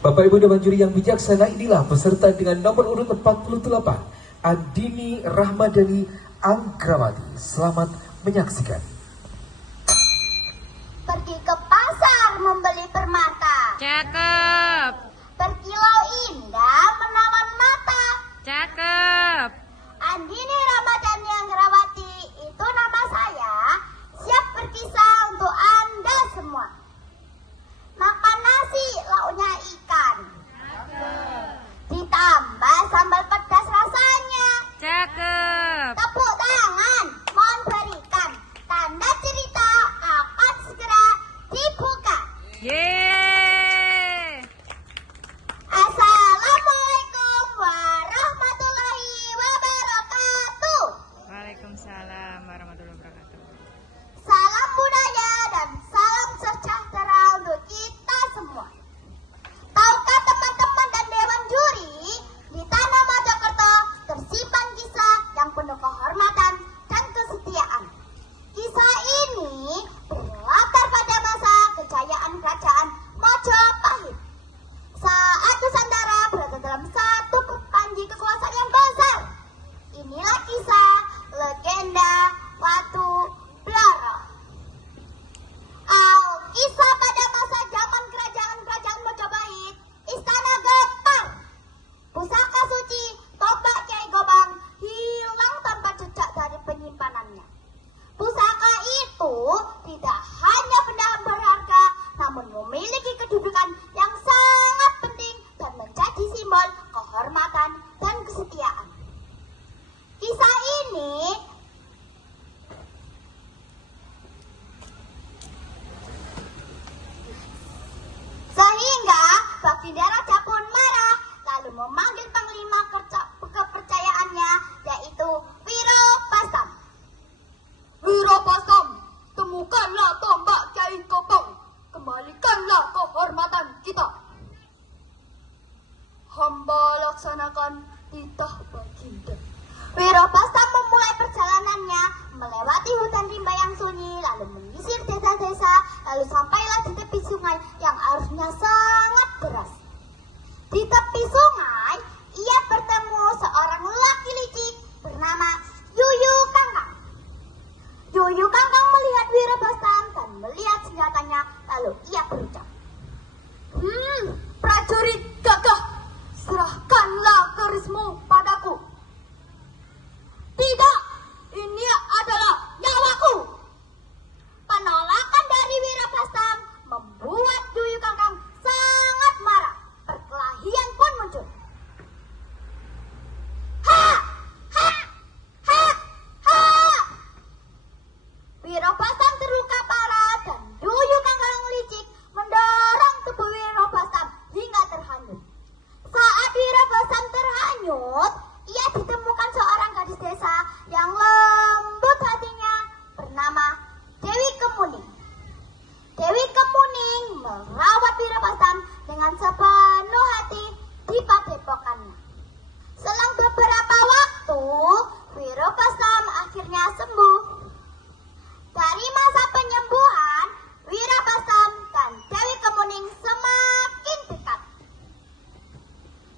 Bapak Ibu Dewan Juri yang bijaksana, inilah peserta dengan nomor urut 48, Andini Rahmadani Angkramati. Selamat menyaksikan. Pergi ke pasar membeli permata. Cakep. Berkilau indah menawan mata. Cakep. Andini Ramadhani Angkrawati itu nama saya. Siap berkisah untuk Anda semua. Makan nasi, lauknya ikan. Ditambah sambal pedas rasanya. Cakep. Tepuk tangan, mohon berikan. Tanda cerita akan segera dibuka. Yeay. Assalamualaikum warahmatullahi wabarakatuh. Waalaikumsalam warahmatullahi wabarakatuh. Salam budaya dan salam sejahtera untuk kita semua. Tahukah teman-teman dan dewan juri, di Tanah Mojokerto tersimpan kisah yang penuh kehormatan dan kesetiaan. Kisah ini berlatar pada masa kejayaan kerajaan Majapahit. Saat Nusantara berada dalam satu panji kekuasaan yang besar. Inilah kisah legenda Watu Blora. Kisah pada masa zaman kerajaan Majapahit, istana getar, pusaka suci, tombak Kyai Gobang hilang tanpa jejak dari penyimpanannya. Pusaka itu tidak hanya benda berharga, namun memiliki kedudukan yang sangat penting dan menjadi simbol kehormatan dan kesetiaan. Kisah ini sehingga Baginda Raja pun marah, lalu memanggil panglima kepercayaannya, yaitu Wirobasam. Wirobasam, temukanlah tombak Kyai Gobang, kembalikanlah kehormatan kita. Hamba laksanakan titah Baginda. Wirobasam memulai perjalanannya melewati hutan rimba yang sunyi, lalu menyisir desa-desa, lalu sampailah di tepi sungai yang arusnya sangat deras. Di tepi sungai, ia bertemu seorang lelaki licik bernama Yuyu Kangkang. Yuyu Kangkang melihat Wirobasam dan melihat senjatanya, lalu ia berucap, prajurit gagah, serahkanlah kerismu padaku. Tidak, ini adalah nyawaku. Penolakan dari Wirobasam membuat Yuyu Kangkang sangat marah. Perkelahian pun muncul. Ha! Ha! Ha! Ha! Wirobasam terluka parah dan Yuyu Kangkang licik mendorong tubuh Wirobasam hingga terhanyut. Saat Wirobasam terhanyut, ia ditemukan seorang gadis desa yang lembut hatinya bernama Dewi Kemuning. Dewi Kemuning merawat Wirobasam dengan sepenuh hati di padepokannya. Selang beberapa waktu, Wirobasam akhirnya sembuh. Dari masa penyembuhan, Wirobasam dan Dewi Kemuning semakin dekat.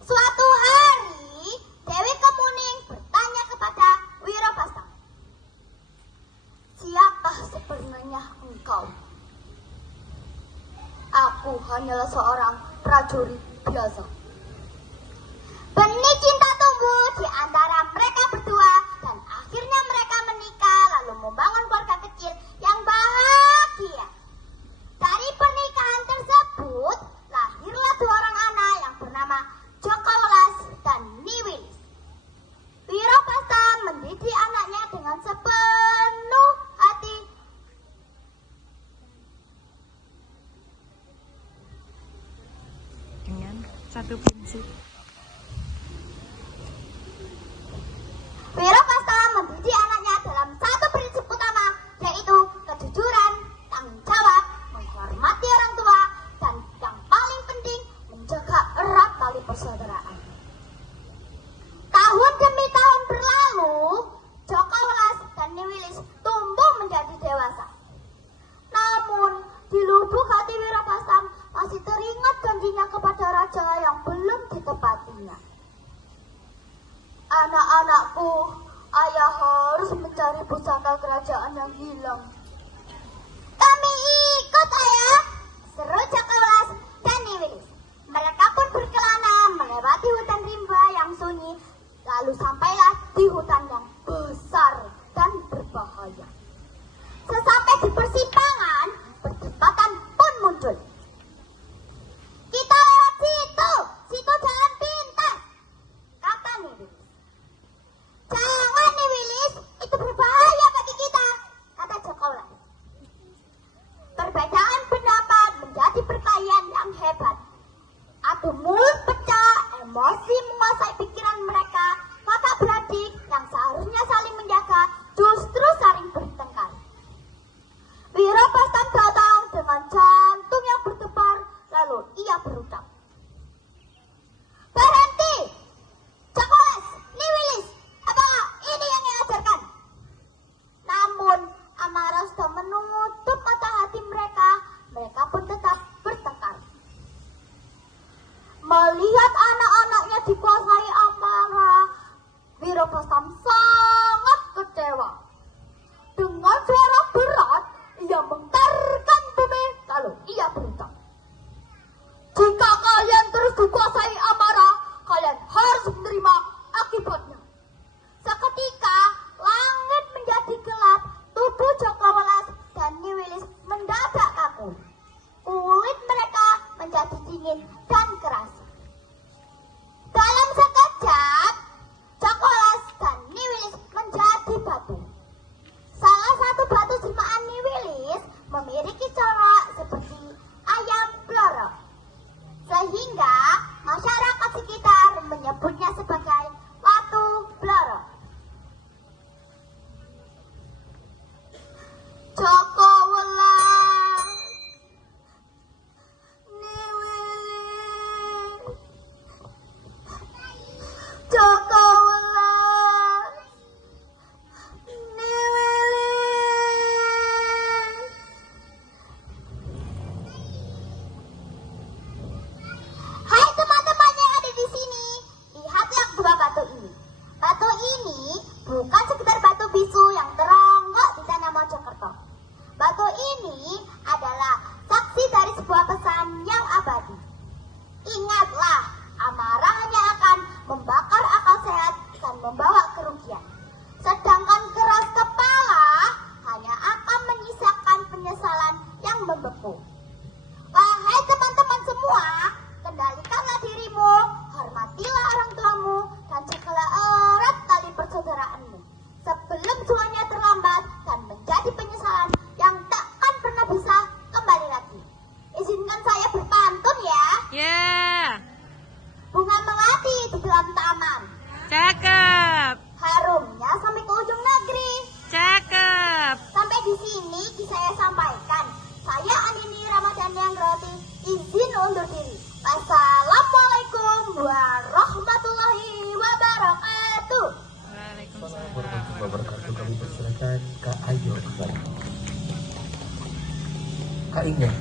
Suatu hari, Dewi Kemuning bertanya kepada Wirobasam, siapa sebenarnya engkau? Aku hanyalah seorang prajurit biasa. Benih cinta tumbuh di antara mereka berdua dan akhirnya mereka menikah lalu membangun keluarga kecil yang bahagia. Dari pernikahan tersebut lahirlah dua orang anak yang bernama Joko Welas dan Niwilis. Wirobasam mendidik anaknya dengan sepenuh hati. Dengan satu prinsip. Wirobasam mendidik anaknya dalam satu prinsip utama, yaitu kejujuran, tanggung jawab, menghormati orang tua, dan yang paling penting menjaga erat tali persaudaraan. Tahun demi tahun berlalu, Joko Welas dan Niwilis tumbuh menjadi dewasa. Namun, di lubuk hati Wirobasam masih teringat janjinya kepada Raja ayah harus mencari pusaka kerajaan yang hilang. Kami ikut, ayah, seru Cokolas dan Niwilis. Mereka pun berkelana melewati hutan rimba yang sunyi, lalu sampailah di hutan yang besar dan berbahaya. Sesampai di persimpangan, perdebatan pun muncul. Kita lewat situ jalan pintas, kata Niwilis. Jangan Niwilis, itu berbahaya bagi kita, kata Cokolas. Perbedaan pendapat menjadi perkelahian yang hebat. Adu mulut pecah, emosi menguasai pikiran mereka. Kakak beradik yang seharusnya saling menjaga justru saling bertengkar. Wirabastam datang dengan jantung yang berdebar, lalu ia berucap, "Berhenti! Cokolas, Niwilis, apa ini yang diajarkan?" Namun amarah sudah menutup mata hati mereka. Mereka pun tetap bertengkar. Melihat anak-anaknya dikuasai amarah, Wirabastam sangat kecewa. Dengan suara berat, ia menggetarkan bumi, lalu ia berucap, "Jika kalian terus dikuasai amarah, kalian harus menerima akibatnya." Seketika, langit menjadi gelap, tubuh Cokolas dan Niwilis mendadak kaku. Kulit mereka menjadi dingin dan keras. Dalam sekejap, Cokolas dan Niwilis menjadi batu. Salah satu batu jelmaan Niwilis memiliki corak seperti ayam blorok, sehingga masyarakat sekitar menyebutnya sebagai batu blorok. Cokolas, Niwilis, Cokolas, Niwilis. Hai teman-teman yang ada di sini, lihatlah dua batu ini. Batu ini bukan sekedar batu bisu yang teronggok di tanah Mojokerto. Batu ini adalah saksi dari sebuah pesan yang abadi. Ingatlah, amarah hanya akan membakar akal sehat dan membawa kerugian. Sedangkan keras kepala hanya akan menyisakan penyesalan yang membeku. Wahai teman-teman semua, kendalikanlah dirimu, hormatilah orang tuamu, dan jagalah erat tali persaudaraanmu, sebelum semuanya terlambat dan menjadi penyesalan yang takkan pernah bisa kembali lagi. Izinkan saya berpantun ya. Ya, Bunga melati di dalam taman, cakep, harumnya sampai ke ujung negeri. cakep. Sampai di sini saya sampaikan. Saya Andini Ramadhani Anggrati, izin undur diri. Wassalamualaikum warahmatullahi wabarakatuh. Waalaikumsalam Warahmatullahi wabarakatuh. Kami persilakan Kak Ayo kembali. Kak Inge.